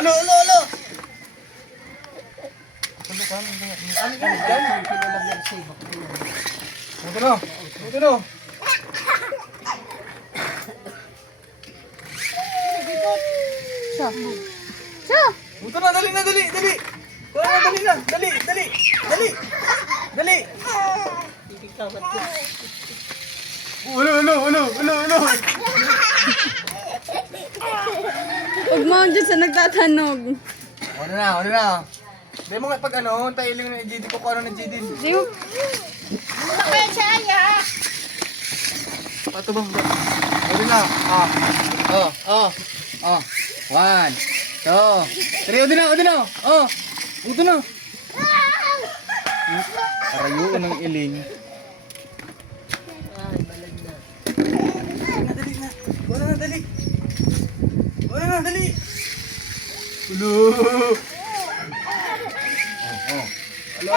Alo, alo, alo. Ano ka? Ano ka? Buto na. Buto na. Siya. Siya. Buto na, dali na, dali, dali. Dali na, dali, dali, dali. Dali. Ulo, ulo, ulo, ulo, ulo. Huwag mo dyan sa nagtatanog. Ano na, ano na. Hindi mo nga pag ano, tailing na GD ko kung ano na GD. Di mo. Wala kaya siya. Pato bang ba? Ano na? Oh. 1, 2, 3. Udo na, udo na. Oh. Udo na. Arayo ng iling. Dali na. Wala na, dali. Wala na, dali. Ulo. Oh. Ala.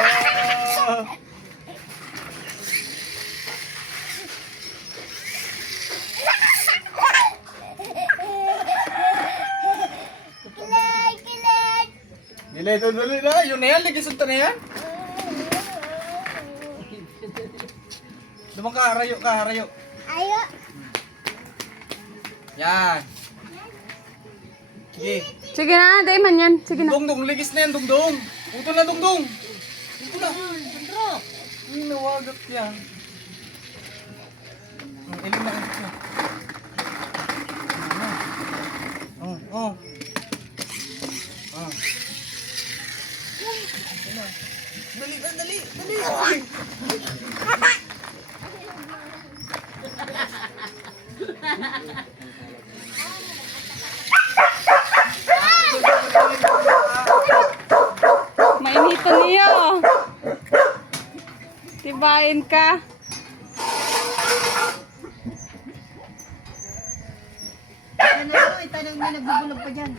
Dili, dali na. Yun na yan, ligisunta na yan. Lumang ka, harayo ka, harayo. Ayo. Yan. Sige. Sige na, dahil man yan. Sige na. Dungdung, ligis na yan, dungdung. Puto na, dungdung. Puto na. Ay, nawagat yan. Iling na ito. Oh. Dali, dali, dali. Mainitan niyo. Tibain ka. Ano ito? Itanong may nagbubulog pa dyan.